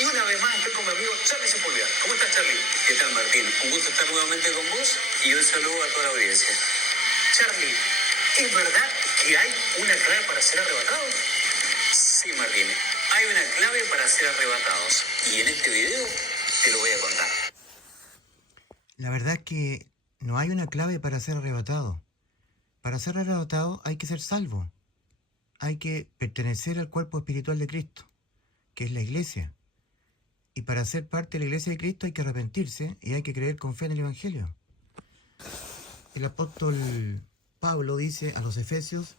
Y una vez más estoy con mi amigo Charlie Sepúlveda. ¿Cómo estás, Charlie? ¿Qué tal, Martín? Un gusto estar nuevamente con vos y un saludo a toda la audiencia. Charlie, ¿es verdad que hay una clave para ser arrebatado? Sí, Martín, hay una clave para ser arrebatados y en este video te lo voy a contar. La verdad es que no hay una clave para ser arrebatado. Para ser arrebatado hay que ser salvo. Hay que pertenecer al cuerpo espiritual de Cristo, que es la iglesia. Y para ser parte de la iglesia de Cristo hay que arrepentirse y hay que creer con fe en el Evangelio. El apóstol Pablo dice a los Efesios,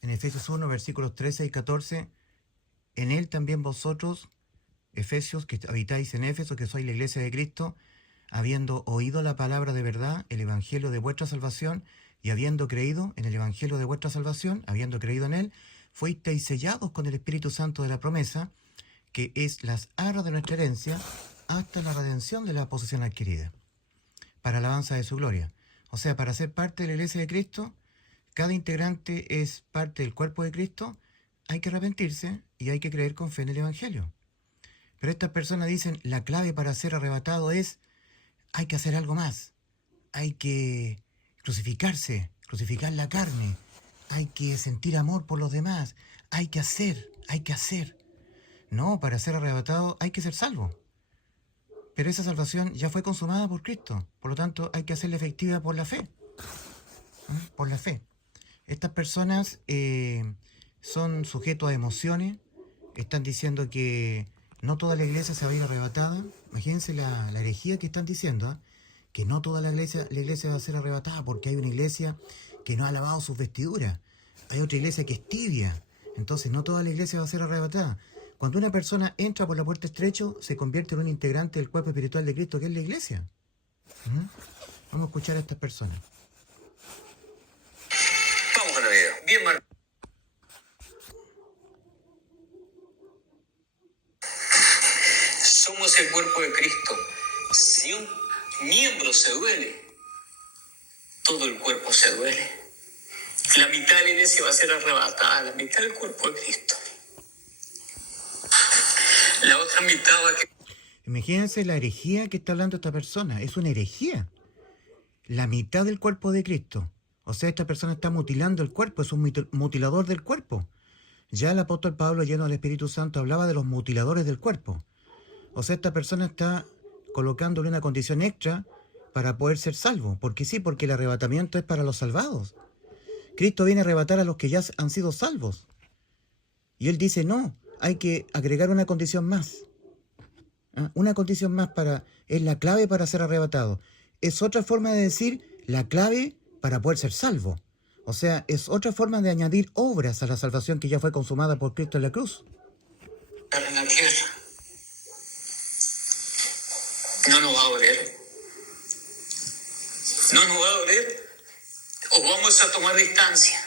en Efesios 1, versículos 13 y 14, en él también vosotros, Efesios, que habitáis en Éfeso, que sois la iglesia de Cristo, habiendo oído la palabra de verdad, el evangelio de vuestra salvación, y habiendo creído en el evangelio de vuestra salvación, habiendo creído en él, fuisteis sellados con el Espíritu Santo de la promesa, que es las arras de nuestra herencia, hasta la redención de la posesión adquirida, para alabanza de su gloria. O sea, para ser parte de la iglesia de Cristo, cada integrante es parte del cuerpo de Cristo, hay que arrepentirse y hay que creer con fe en el evangelio. Pero estas personas dicen, la clave para ser arrebatado es, hay que hacer algo más. Hay que crucificarse, crucificar la carne. Hay que sentir amor por los demás. Hay que hacer. No, para ser arrebatado hay que ser salvo. Pero esa salvación ya fue consumada por Cristo. Por lo tanto, hay que hacerla efectiva por la fe. Por la fe. Estas personas son sujetos a emociones. Están diciendo que no toda la iglesia se va a ir arrebatada. Imagínense la herejía que están diciendo, ¿eh? Que no toda la iglesia va a ser arrebatada porque hay una iglesia que no ha lavado sus vestiduras. Hay otra iglesia que es tibia. Entonces no toda la iglesia va a ser arrebatada. Cuando una persona entra por la puerta estrecho, se convierte en un integrante del cuerpo espiritual de Cristo, que es la iglesia. Vamos a escuchar a estas personas. Vamos al video. Bien, Martín. Somos el cuerpo de Cristo. Si un miembro se duele, todo el cuerpo se duele. La mitad de la iglesia va a ser arrebatada, la mitad del cuerpo de Cristo. La otra mitad va a quedar. Imagínense la herejía que está hablando esta persona. Es una herejía. La mitad del cuerpo de Cristo. O sea, esta persona está mutilando el cuerpo, es un mutilador del cuerpo. Ya el apóstol Pablo, lleno del Espíritu Santo, hablaba de los mutiladores del cuerpo. O sea, esta persona está colocándole una condición extra para poder ser salvo. Porque sí, porque el arrebatamiento es para los salvados. Cristo viene a arrebatar a los que ya han sido salvos. Y él dice, no, hay que agregar una condición más. Una condición más es la clave para ser arrebatado. Es otra forma de decir la clave para poder ser salvo. O sea, es otra forma de añadir obras a la salvación que ya fue consumada por Cristo en la cruz. En la tierra. No nos va a doler. No nos va a doler. O vamos a tomar distancia.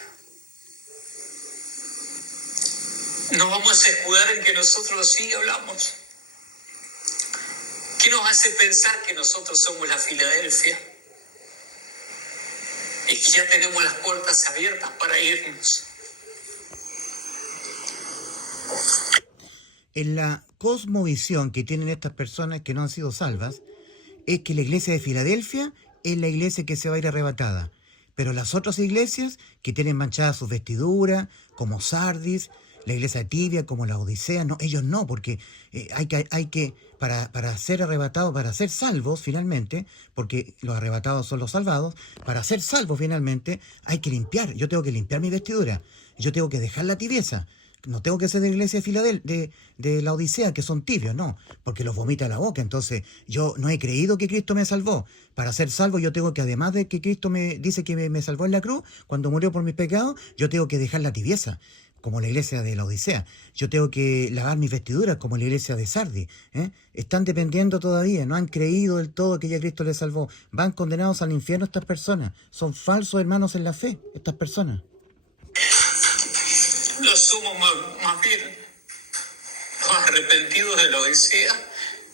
Nos vamos a escudar en que nosotros sí hablamos. ¿Qué nos hace pensar que nosotros somos la Filadelfia? Y que ya tenemos las puertas abiertas para irnos. En la cosmovisión que tienen estas personas que no han sido salvas, es que la iglesia de Filadelfia es la iglesia que se va a ir arrebatada. Pero las otras iglesias que tienen manchadas sus vestiduras, como Sardis, la iglesia tibia, como la Odisea, no, ellos no, porque para ser arrebatados, para ser salvos finalmente, porque los arrebatados son los salvados, para ser salvos finalmente hay que limpiar. Yo tengo que limpiar mi vestidura, yo tengo que dejar la tibieza. No tengo que ser de la iglesia de Filadelfia, de la Odisea, que son tibios, no, porque los vomita la boca. Entonces, yo no he creído que Cristo me salvó. Para ser salvo, yo tengo que, además de que Cristo me dice que me salvó en la cruz, cuando murió por mis pecados, yo tengo que dejar la tibieza, como la iglesia de la Odisea. Yo tengo que lavar mis vestiduras, como la iglesia de Sardis. Están dependiendo todavía, no han creído del todo que ya Cristo les salvó. Van condenados al infierno estas personas. Son falsos hermanos en la fe, estas personas. Los somos más bien los arrepentidos de la Odisea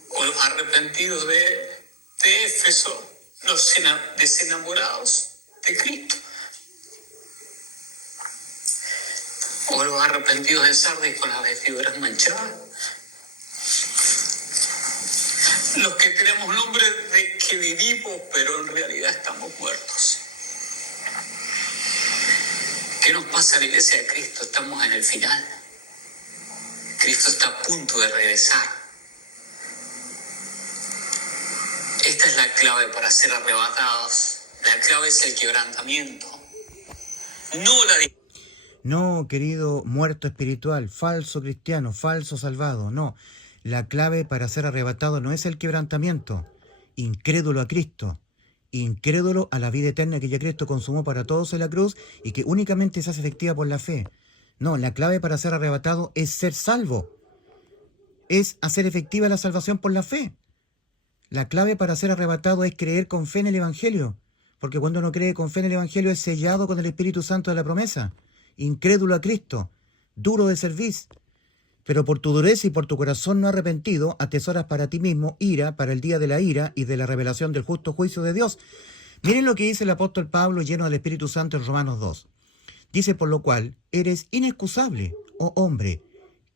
o los arrepentidos de Éfeso, los desenamorados de Cristo. O los arrepentidos de Sardis con las vestiduras manchadas. los que tenemos nombre de que vivimos, pero en realidad estamos muertos. ¿Qué nos pasa a la iglesia de Cristo? Estamos en el final. Cristo está a punto de regresar. Esta es la clave para ser arrebatados. La clave es el quebrantamiento. No la... No, querido muerto espiritual, falso cristiano, falso salvado, no. La clave para ser arrebatado no es el quebrantamiento. Incrédulo a Cristo, incrédulo a la vida eterna que ya Cristo consumó para todos en la cruz y que únicamente se hace efectiva por la fe. No, la clave para ser arrebatado es ser salvo. Es hacer efectiva la salvación por la fe. La clave para ser arrebatado es creer con fe en el Evangelio. Porque cuando uno cree con fe en el Evangelio es sellado con el Espíritu Santo de la promesa. Incrédulo a Cristo, duro de cerviz. Pero por tu dureza y por tu corazón no arrepentido, atesoras para ti mismo ira para el día de la ira y de la revelación del justo juicio de Dios. Miren lo que dice el apóstol Pablo lleno del Espíritu Santo en Romanos 2. Dice, por lo cual, eres inexcusable, oh hombre,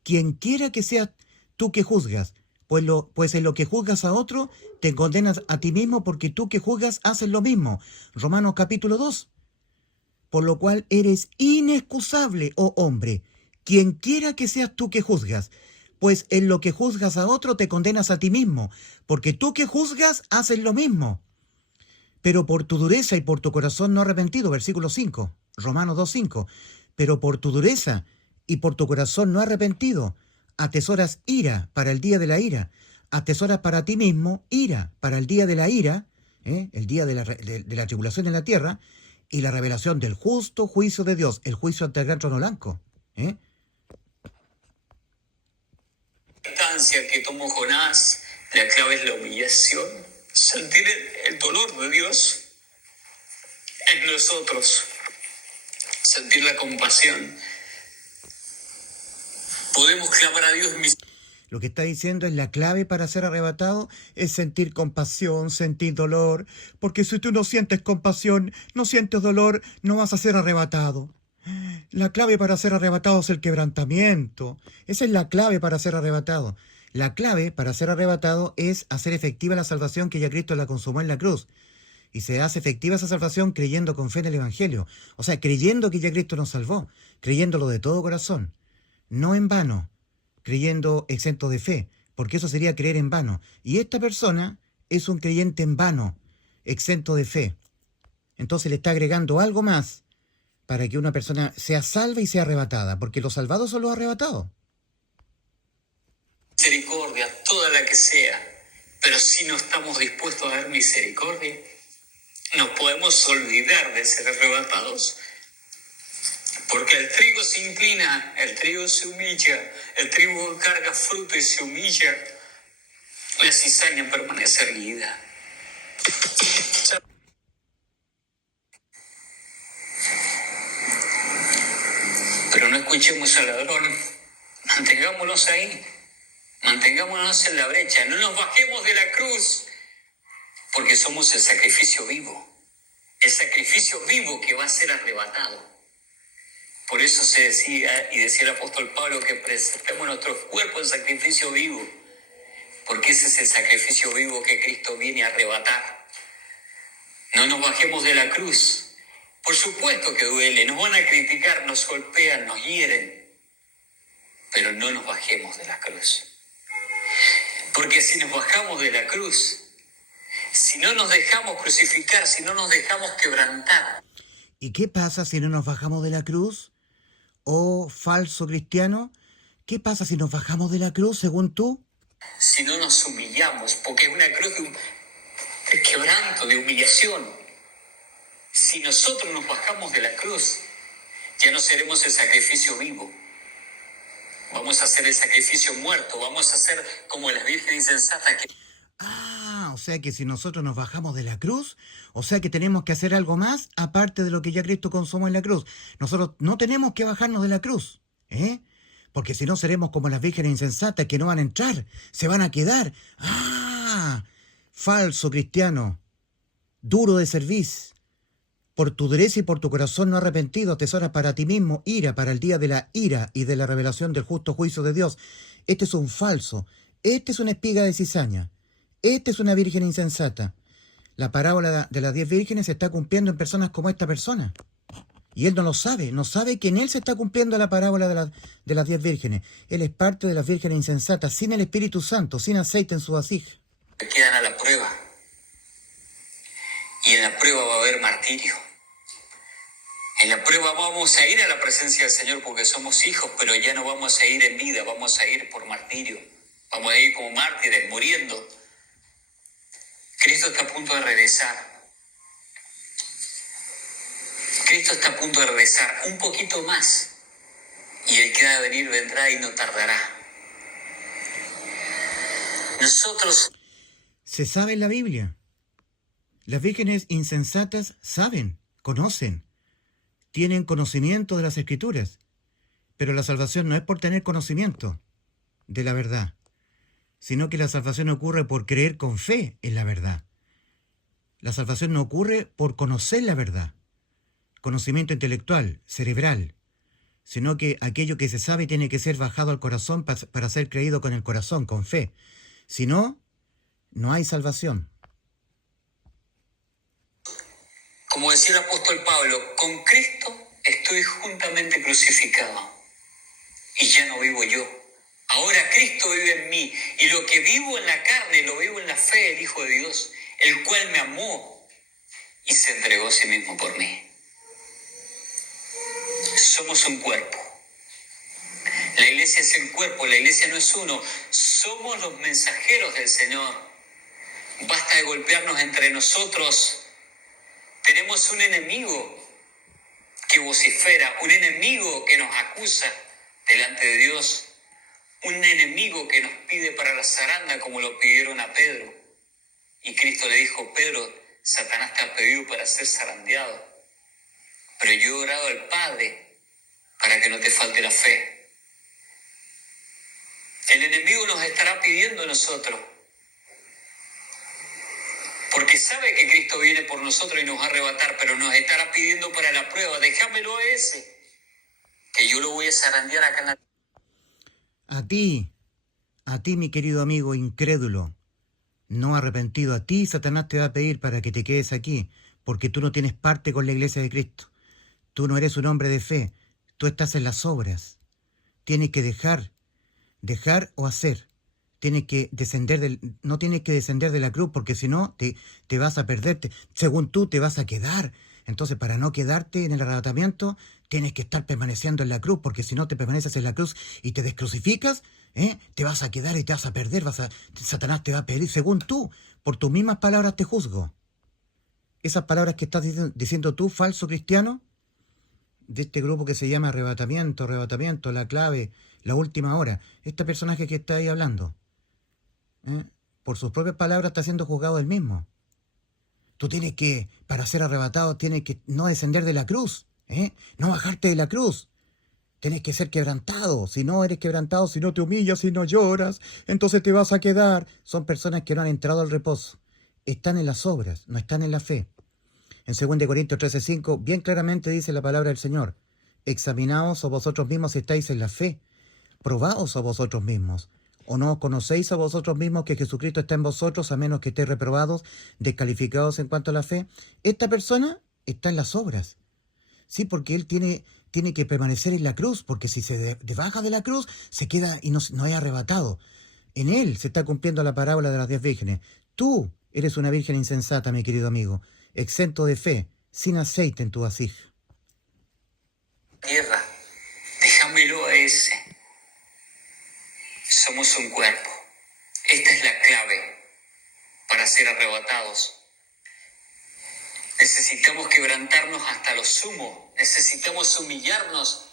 quien quiera que seas tú que juzgas, pues en lo que juzgas a otro, te condenas a ti mismo porque tú que juzgas haces lo mismo. Romanos capítulo 2. Por lo cual eres inexcusable, oh hombre, quien quiera que seas tú que juzgas, pues en lo que juzgas a otro te condenas a ti mismo, porque tú que juzgas haces lo mismo. Pero por tu dureza y por tu corazón no arrepentido, versículo 5, Romanos 2:5, pero por tu dureza y por tu corazón no arrepentido, atesoras ira para el día de la ira, atesoras para ti mismo ira para el día de la ira, el día de la tribulación en la tierra, y la revelación del justo juicio de Dios, el juicio ante el gran trono blanco. Instancia que tomó Jonás, la clave es la humillación, sentir el dolor de Dios en nosotros, sentir la compasión. Podemos clamar a Dios. Lo que está diciendo es la clave para ser arrebatado es sentir compasión, sentir dolor, porque si tú no sientes compasión, no sientes dolor, no vas a ser arrebatado. La clave para ser arrebatado es el quebrantamiento. Esa es la clave para ser arrebatado. La clave para ser arrebatado es hacer efectiva la salvación que ya Cristo la consumó en la cruz. Y se hace efectiva esa salvación creyendo con fe en el Evangelio. O sea, creyendo que ya Cristo nos salvó, creyéndolo de todo corazón. No en vano, creyendo exento de fe, porque eso sería creer en vano. Y esta persona es un creyente en vano, exento de fe. Entonces le está agregando algo más para que una persona sea salva y sea arrebatada, porque los salvados son los arrebatados. Misericordia, toda la que sea, pero si no estamos dispuestos a dar misericordia, nos podemos olvidar de ser arrebatados. Porque el trigo se inclina, el trigo se humilla, el trigo carga fruto y se humilla, la cizaña permanece erguida. Pero no escuchemos al ladrón, mantengámonos ahí, mantengámonos en la brecha, no nos bajemos de la cruz, porque somos el sacrificio vivo que va a ser arrebatado. Por eso se decía, y decía el apóstol Pablo, que presentemos nuestros cuerpos en sacrificio vivo, porque ese es el sacrificio vivo que Cristo viene a arrebatar. No nos bajemos de la cruz. Por supuesto que duele, nos van a criticar, nos golpean, nos hieren, pero no nos bajemos de la cruz. Porque si nos bajamos de la cruz, si no nos dejamos crucificar, si no nos dejamos quebrantar. ¿Y qué pasa si no nos bajamos de la cruz? Oh, falso cristiano, ¿qué pasa si nos bajamos de la cruz según tú? Si no nos humillamos, porque es una cruz de quebranto, de humillación. Si nosotros nos bajamos de la cruz, ya no seremos el sacrificio vivo. Vamos a hacer el sacrificio muerto, vamos a ser como las vírgenes insensatas que... O sea que si nosotros nos bajamos de la cruz, o sea que tenemos que hacer algo más aparte de lo que ya Cristo consumó en la cruz. Nosotros no tenemos que bajarnos de la cruz, porque si no seremos como las vírgenes insensatas que no van a entrar, se van a quedar. Falso cristiano, duro de cerviz. Por tu dureza y por tu corazón no arrepentido, atesoras para ti mismo ira para el día de la ira y de la revelación del justo juicio de Dios. Este es un falso, este es una espiga de cizaña. Esta es una virgen insensata. La parábola de las 10 vírgenes se está cumpliendo en personas como esta persona. Y él no lo sabe, no sabe que en él se está cumpliendo la parábola de las 10 vírgenes. Él es parte de las vírgenes insensatas, sin el Espíritu Santo, sin aceite en su vasija. Quedan a la prueba. Y en la prueba va a haber martirio. En la prueba vamos a ir a la presencia del Señor porque somos hijos, pero ya no vamos a ir en vida, vamos a ir por martirio. Vamos a ir como mártires, muriendo. Cristo está a punto de regresar. Cristo está a punto de regresar un poquito más. Y el que ha de venir vendrá y no tardará. Nosotros... Se sabe en la Biblia. Las vírgenes insensatas saben, conocen, tienen conocimiento de las Escrituras. Pero la salvación no es por tener conocimiento de la verdad, sino que la salvación ocurre por creer con fe en la verdad. La salvación no ocurre por conocer la verdad, conocimiento intelectual, cerebral, sino que aquello que se sabe tiene que ser bajado al corazón para ser creído con el corazón, con fe. Si no, no hay salvación. Como decía el apóstol Pablo, con Cristo estoy juntamente crucificado. Y ya no vivo yo. Ahora Cristo vive en mí. Y lo que vivo en la carne, lo vivo en la fe del Hijo de Dios, el cual me amó y se entregó a sí mismo por mí. Somos un cuerpo. La iglesia es el cuerpo, la iglesia no es uno. Somos los mensajeros del Señor. Basta de golpearnos entre nosotros. Tenemos un enemigo que vocifera, un enemigo que nos acusa delante de Dios, un enemigo que nos pide para la zaranda como lo pidieron a Pedro. Y Cristo le dijo: Pedro, Satanás te ha pedido para ser zarandeado, pero yo he orado al Padre para que no te falte la fe. El enemigo nos estará pidiendo a nosotros, porque sabe que Cristo viene por nosotros y nos va a arrebatar, pero nos estará pidiendo para la prueba: déjamelo a ese, que yo lo voy a zarandear acá en la... A ti, mi querido amigo incrédulo, no arrepentido, a ti Satanás te va a pedir para que te quedes aquí, porque tú no tienes parte con la iglesia de Cristo. Tú no eres un hombre de fe, tú estás en las obras. Tienes que dejar o hacer. No tienes que descender de la cruz, porque si no te vas a perderte. Según tú te vas a quedar. Entonces, para no quedarte en el arrebatamiento, tienes que estar permaneciendo en la cruz, porque si no te permaneces en la cruz y te descrucificas, te vas a quedar y te vas a perder. Satanás te va a pedir, según tú, por tus mismas palabras te juzgo. Esas palabras que estás diciendo tú, falso cristiano, de este grupo que se llama arrebatamiento, la clave, la última hora. Este personaje que está ahí hablando, por sus propias palabras está siendo juzgado él mismo. Tú tienes que, para ser arrebatado, tienes que no descender de la cruz, no bajarte de la cruz. Tienes que ser quebrantado. Si no eres quebrantado, si no te humillas, si no lloras, entonces te vas a quedar. Son personas que no han entrado al reposo. Están en las obras, no están en la fe. En 2 Corintios 13:5, bien claramente dice la palabra del Señor: examinaos a vosotros mismos si estáis en la fe. Probaos a vosotros mismos. ¿O no conocéis a vosotros mismos que Jesucristo está en vosotros, a menos que estéis reprobados, descalificados en cuanto a la fe? Esta persona está en las obras. Sí, porque él tiene que permanecer en la cruz, porque si se baja de la cruz, se queda y no es arrebatado. En él se está cumpliendo la parábola de las 10 vírgenes. Tú eres una virgen insensata, mi querido amigo, exento de fe, sin aceite en tu vasija. Tierra, déjamelo a ese. Somos un cuerpo. Esta es la clave para ser arrebatados. Necesitamos quebrantarnos hasta lo sumo. Necesitamos humillarnos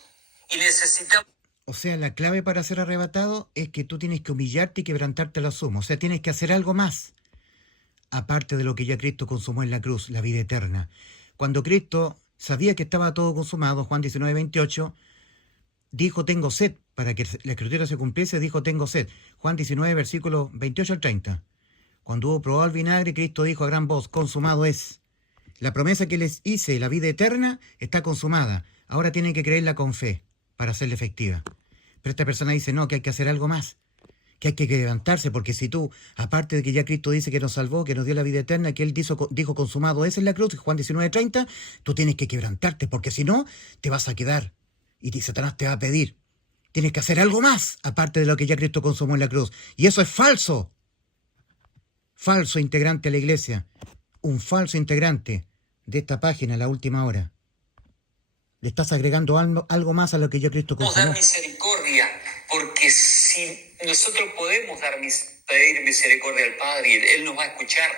y necesitamos... O sea, la clave para ser arrebatado es que tú tienes que humillarte y quebrantarte a lo sumo. O sea, tienes que hacer algo más, aparte de lo que ya Cristo consumó en la cruz, la vida eterna. Cuando Cristo sabía que estaba todo consumado, Juan 19:28, dijo: tengo sed. Para que la escritura se cumpliese, dijo: tengo sed. Juan 19, versículos 28 al 30. Cuando hubo probado el vinagre, Cristo dijo a gran voz: consumado es. La promesa que les hice, la vida eterna, está consumada. Ahora tienen que creerla con fe para hacerla efectiva. Pero esta persona dice: no, que hay que hacer algo más. que hay que levantarse, porque si tú, aparte de que ya Cristo dice que nos salvó, que nos dio la vida eterna, que Él dijo consumado es en la cruz, Juan 19:30, tú tienes que quebrantarte, porque si no, te vas a quedar y Satanás te va a pedir. Tienes que hacer algo más, aparte de lo que ya Cristo consumó en la cruz. Y eso es falso. Falso integrante a la iglesia. Un falso integrante de esta página, La Última Hora. Le estás agregando algo más a lo que ya Cristo Podemos consumó. dar misericordia, porque si nosotros podemos pedir misericordia al Padre, y Él nos va a escuchar,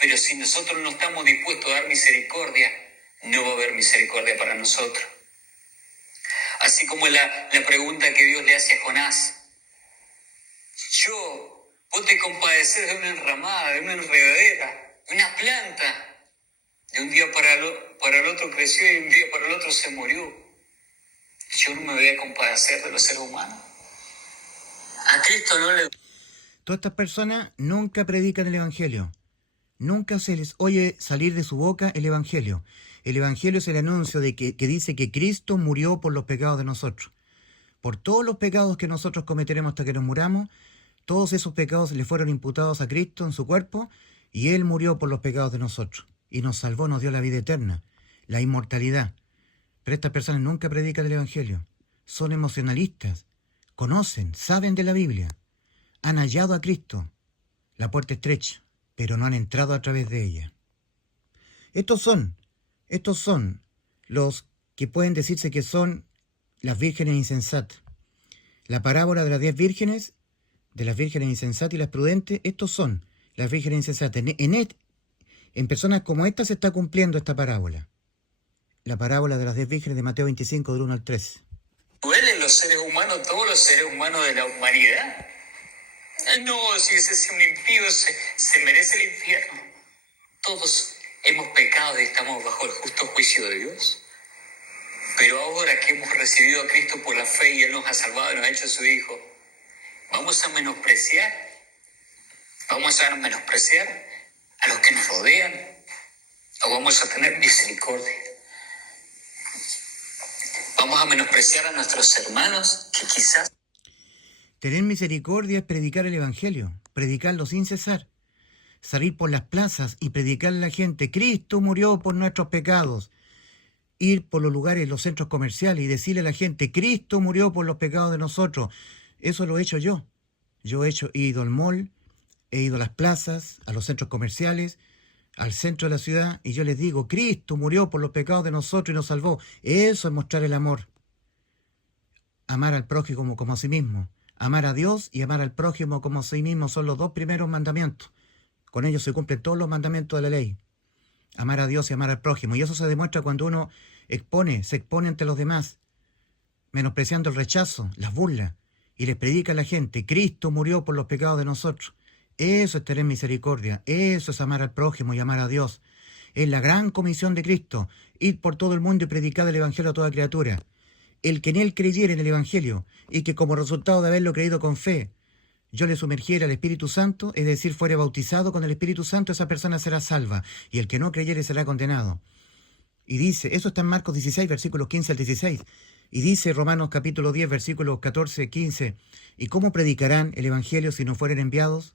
pero si nosotros no estamos dispuestos a dar misericordia, no va a haber misericordia para nosotros. Así como la pregunta que Dios le hace a Jonás. Vos te compadeces de una enramada, de una enredadera, de una planta. De un día para el otro creció y de un día para el otro se murió. Yo no me voy a compadecer de los seres humanos. A Cristo no le... Todas estas personas nunca predican el Evangelio. Nunca se les oye salir de su boca el Evangelio. El Evangelio es el anuncio de que dice que Cristo murió por los pecados de nosotros. Por todos los pecados que nosotros cometeremos hasta que nos muramos, todos esos pecados le fueron imputados a Cristo en su cuerpo y Él murió por los pecados de nosotros. Y nos salvó, nos dio la vida eterna, la inmortalidad. Pero estas personas nunca predican el Evangelio. Son emocionalistas, conocen, saben de la Biblia, han hallado a Cristo, la puerta estrecha, pero no han entrado a través de ella. Estos son los que pueden decirse que son las vírgenes insensatas. La parábola de las 10 vírgenes, de las vírgenes insensatas y las prudentes, estos son las vírgenes insensatas. En personas como esta se está cumpliendo esta parábola. La parábola de las 10 vírgenes de Mateo 25, del 1 al 13. ¿Duelen los seres humanos, todos los seres humanos de la humanidad? No, si ese es un impío, se merece el infierno. Todos hemos pecado y estamos bajo el justo juicio de Dios. Pero ahora que hemos recibido a Cristo por la fe y Él nos ha salvado y nos ha hecho su Hijo, ¿vamos a menospreciar? ¿Vamos a menospreciar a los que nos rodean? ¿O vamos a tener misericordia? ¿Vamos a menospreciar a nuestros hermanos que quizás... Tener misericordia es predicar el Evangelio, predicarlo sin cesar. Salir por las plazas y predicarle a la gente, Cristo murió por nuestros pecados. Ir por los lugares, los centros comerciales y decirle a la gente, Cristo murió por los pecados de nosotros. Eso lo he hecho yo. He ido al mall, he ido a las plazas, a los centros comerciales, al centro de la ciudad, y yo les digo, Cristo murió por los pecados de nosotros y nos salvó. Eso es mostrar el amor. Amar al prójimo como a sí mismo. Amar a Dios y amar al prójimo como a sí mismo son los 2 primeros mandamientos. Con ellos se cumplen todos los mandamientos de la ley. Amar a Dios y amar al prójimo. Y eso se demuestra cuando uno se expone ante los demás, menospreciando el rechazo, las burlas, y les predica a la gente, Cristo murió por los pecados de nosotros. Eso es tener misericordia, eso es amar al prójimo y amar a Dios. Es la gran comisión de Cristo, ir por todo el mundo y predicar el Evangelio a toda criatura. El que en Él creyere en el Evangelio, y que como resultado de haberlo creído con fe, yo le sumergiera al Espíritu Santo, es decir, fuere bautizado con el Espíritu Santo, esa persona será salva, y el que no creyere será condenado. Y dice, eso está en Marcos 16, versículos 15 al 16, y dice Romanos capítulo 10, versículos 14, 15, ¿y cómo predicarán el Evangelio si no fueren enviados?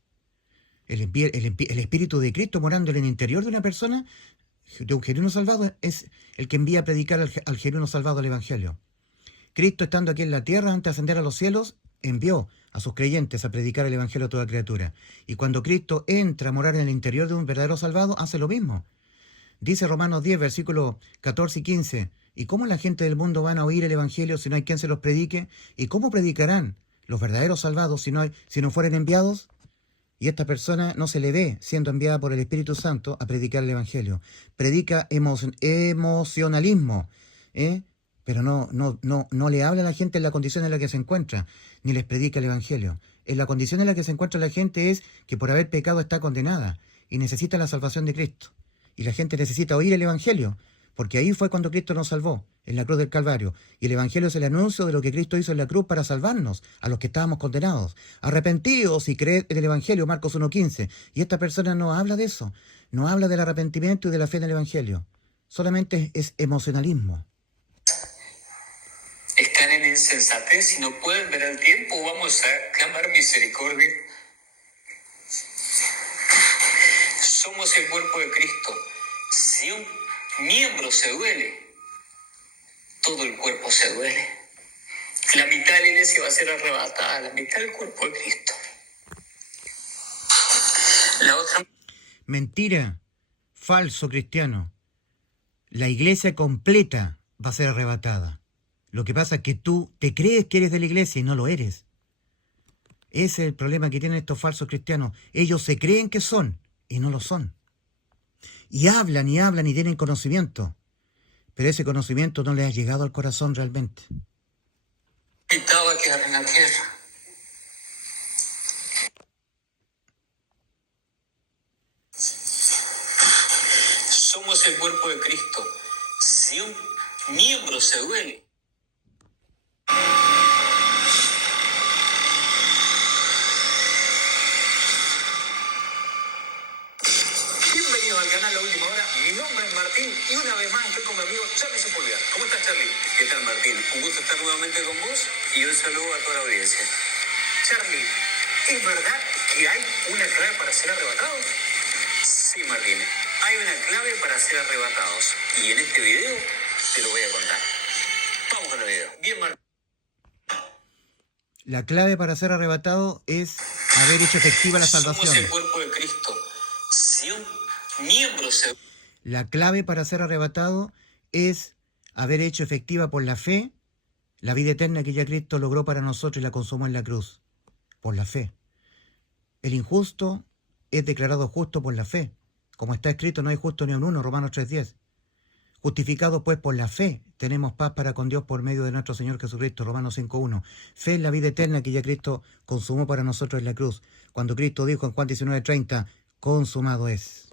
El Espíritu de Cristo morando en el interior de una persona, de un genuino salvado, es el que envía a predicar al genuino salvado el Evangelio. Cristo, estando aquí en la tierra antes de ascender a los cielos, envió a sus creyentes a predicar el Evangelio a toda criatura. Y cuando Cristo entra a morar en el interior de un verdadero salvado, hace lo mismo. Dice Romanos 10, versículos 14 y 15, ¿y cómo la gente del mundo van a oír el Evangelio si no hay quien se los predique? ¿Y cómo predicarán los verdaderos salvados si no fueren enviados? Y esta persona no se le ve siendo enviada por el Espíritu Santo a predicar el Evangelio. Predica emocionalismo, pero no le habla a la gente en la condición en la que se encuentra, ni les predica el Evangelio. En la condición en la que se encuentra la gente es que por haber pecado está condenada y necesita la salvación de Cristo. Y la gente necesita oír el Evangelio, porque ahí fue cuando Cristo nos salvó, en la cruz del Calvario. Y el Evangelio es el anuncio de lo que Cristo hizo en la cruz para salvarnos, a los que estábamos condenados. Arrepentidos y creed en el Evangelio, Marcos 1:15. Y esta persona no habla de eso, no habla del arrepentimiento y de la fe en el Evangelio. Solamente es emocionalismo. Están en insensatez y no pueden ver el tiempo, vamos a clamar misericordia. Somos el cuerpo de Cristo. Si un miembro se duele, todo el cuerpo se duele. La mitad de la iglesia va a ser arrebatada, la mitad del cuerpo de Cristo. La otra... Mentira, falso cristiano. La iglesia completa va a ser arrebatada. Lo que pasa es que tú te crees que eres de la iglesia y no lo eres. Ese es el problema que tienen estos falsos cristianos. Ellos se creen que son y no lo son. Y hablan y tienen conocimiento. Pero ese conocimiento no les ha llegado al corazón realmente. Necesitaba quedar en la tierra. Somos el cuerpo de Cristo. Si un miembro se duele, Bienvenidos al canal La Última Hora. Mi nombre es Martín y una vez más estoy con mi amigo Charlie Sepúlveda. ¿Cómo estás, Charlie? ¿qué tal, Martín? Un gusto estar nuevamente con vos y un saludo a toda la audiencia. Charlie, ¿es verdad que hay una clave para ser arrebatado? Sí, Martín, hay una clave para ser arrebatados y en este video te lo voy a contar. Vamos con el video. Bien, Martín. La clave para ser arrebatado es haber hecho efectiva la salvación. Somos el cuerpo de Cristo. Si un miembro se... La clave para ser arrebatado es haber hecho efectiva por la fe la vida eterna que ya Cristo logró para nosotros y la consumó en la cruz. Por la fe. El injusto es declarado justo por la fe. Como está escrito, no hay justo ni un uno, Romanos 3:10. Justificados pues por la fe, tenemos paz para con Dios por medio de nuestro Señor Jesucristo, Romanos 5:1. Fe es la vida eterna que ya Cristo consumó para nosotros en la cruz. Cuando Cristo dijo en Juan 19:30, consumado es.